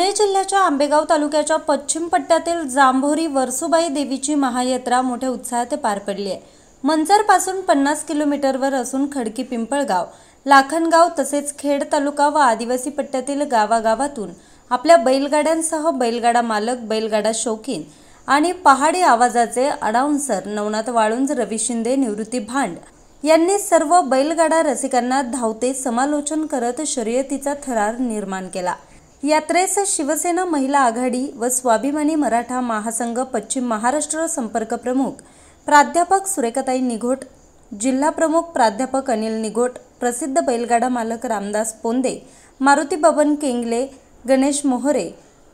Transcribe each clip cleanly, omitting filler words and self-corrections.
पुणे जिल्ह्याच्या आंबेगाव तालुक्याच्या पश्चिम पट्ट्यातील जांभोरी वर्सोबाई देवीची महायात्रा मोठ्या उत्साहात पार पडली आहे। मंचरपासून 50 किलोमीटरवर असून खडकी पिंपळगाव, लाखनगाव तसेच खेड तालुका व आदिवासी पट्ट्यातील गावागावातून आपल्या बैलगाड्यांसह बैलगाडा मालक, बैलगाडा शौकीन आणि पहाडी आवाजाचे अनाउन्सर नवनाथ वाळुंज, रवी शिंदे, निवृत्ती भांड यांनी सर्व बैलगाडा रसिकांना धावते समालोचन करत शर्यतीचा थरार निर्माण केला। यात्रेस शिवसेना महिला आघाडी व स्वाभिमानी मराठा महासंघ पश्चिम महाराष्ट्र संपर्क प्रमुख प्राध्यापक सुरेखाताई निघोट, जिल्हा प्रमुख प्राध्यापक अनिल निघोट, प्रसिद्ध बैलगाडा मालक रामदास पोंदे, मारुती बबन केंगले, गणेश मोहरे,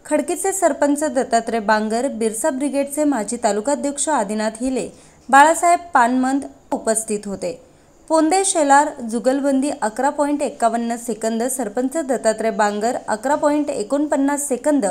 खडकीचे सरपंच दत्तात्रय बांगर, बिरसा ब्रिगेडचे माजी तालुकाध्यक्ष आदिनाथ हिले, बाळासाहेब पानमंद उपस्थित होते। पोंदे शेलार जुगलबंदी 11.51 सेकंद, सरपंच दत्तात्रय बांगर 11.49 सेकंद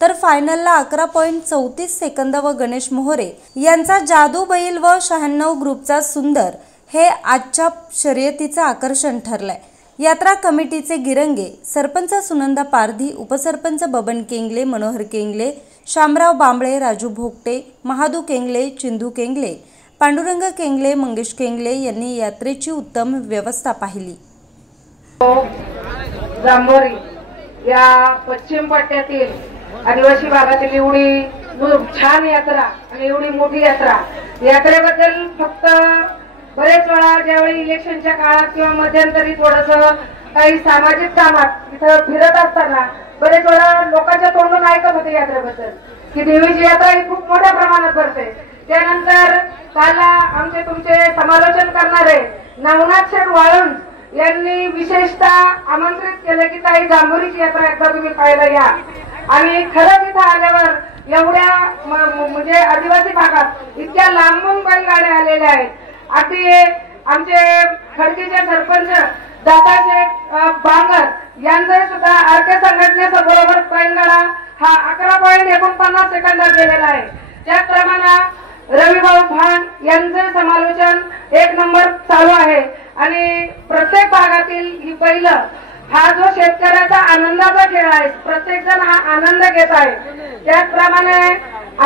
तर फायनलला 11.34 सेकंद व गणेश मोहरे यांचा जादू बैल व 96 ग्रुपचा सुंदर हे आजच्या शर्यतीचे आकर्षण ठरलंय। यात्रा कमिटीचे गिरंगे सरपंच सुनंदा पारधी, उपसरपंच बबन केंगले, मनोहर केंगले, शामराव बांबळे, राजू भोगटे, महादू केंगले, चिंदू केंगले, पांडुरंग केंगले, मंगेश केंगले यांनी यात्रेची उत्तम व्यवस्था पाहिली। जांभोरी या पश्चिम पट्ट्यातील आदिवासी भागातील एवढी छान यात्रा आणि एवढी मोठी यात्रेबद्दल फक्त बरेच वेळा ज्यावेळी इलेक्शनच्या काळात किंवा मध्यंतरी थोडंसं काही सामाजिक कामात इथं फिरत असताना बरेच वेळा लोकांच्या तोंडून ऐकत होते यात्रेबद्दल की देवीची यात्रा ही खूप मोठ्या प्रमाणात भरते। त्यानंतर काल आमचे तुमचे समालोचन करणारे नवनाथ वाळुंज यांनी विशेषतः आमंत्रित केले की ताई जांभोरीची यात्रा एकदा तुम्ही पाहायला या। आणि खरंच इथं आल्यावर एवढ्या म्हणजे आदिवासी भागात इतक्या लांबून बैलगाड्या आलेल्या आहेत। अगदी आमचे खडकीचे सरपंच दत्तात्रय बांगर यांचे सुद्धा आरके संघटनेबरोबर बैलगाडा हा 11.49 सेकंदात गेलेला आहे। त्याचप्रमाणे रविभाऊ भांड यांचे समालोचन 1 नंबर चालू आहे आणि प्रत्येक भागातील ही बैल हा जो शेतकऱ्याचा आनंदाचा खेळ आहे, प्रत्येक जण हा आनंद घेत आहे। त्याचप्रमाणे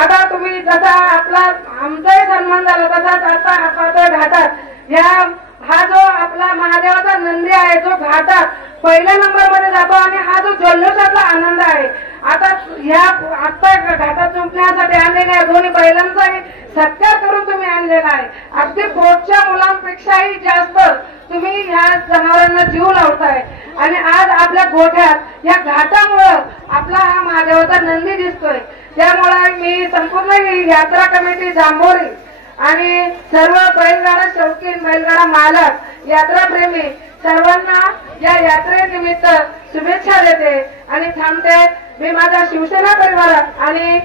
आता तुम्ही जसा आपला आमचाही सन्मान झाला तसाच आता आपण घाटात हा जो आपला महादेवाचा नंदी आहे जो घाटात पहिल्या नंबर मध्ये जातो आणि हा जो जल्लोषातला आनंद आहे आता घाटात झुंपण्यासाठी आणलेल्या दोन्ही बैलांचाही सत्कार करून तुम्ही आणलेला आहे। अगदी पोटच्या मुलांपेक्षाही जास्त तुम्ही ह्या जनावरांना जीव लावताय आणि आज आपल्या गोठ्यात या घाटामुळे आपला हा महादेवाचा नंदी दिसतोय। त्यामुळे मी संपूर्ण ही यात्रा कमिटी जांभोरी आणि सर्व बैलगाडा शौकीन, बैलगाडा मालक, यात्राप्रेमी सर्वांना या यात्रेनिमित्त शुभेच्छा देते आणि थांबते। मी माझा शिवसेना परिवार आणि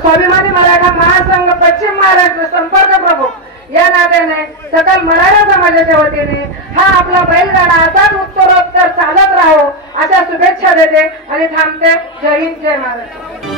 स्वाभिमानी मराठा महासंघ पश्चिम महाराष्ट्र संपर्क प्रमुख या नात्याने सकल मराठा समाजाच्या वतीने हा आपला बैलगाडा असाच उत्तरोत्तर चालत राहो अशा शुभेच्छा देते आणि थांबते। जय हिंद, जय महाराष्ट्र।